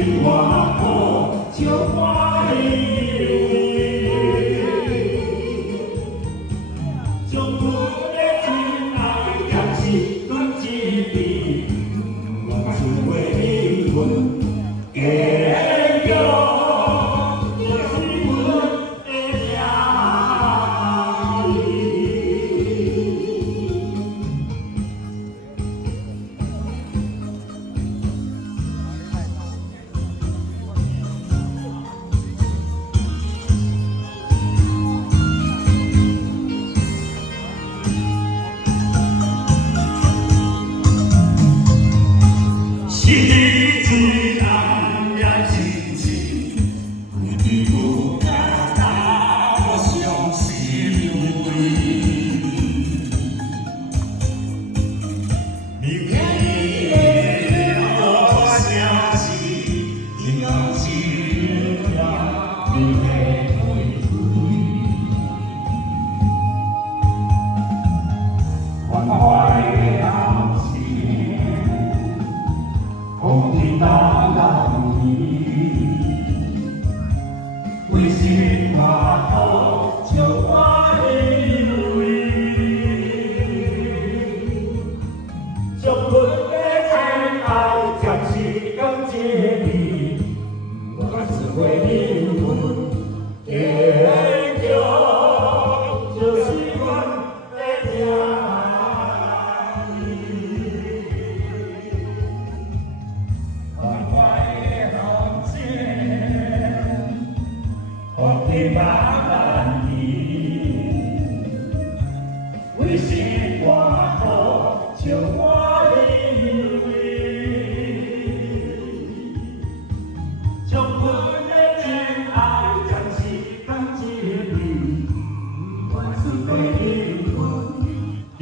心外好，笑我依将阮的真爱也是讲一遍，我只为你阮坚强。 心里最暗也深深，为你有感到我伤心泪。明天我相信，今后日子你会回归，关怀的后生。 风天当人意，为心外好，笑我依偎。将阮的真爱暂时讲一遍，我只为你阮坚强，就是阮的命。 你把难意，为心外好，笑我依偎。将阮的真爱暂时放一边，我只为你阮坚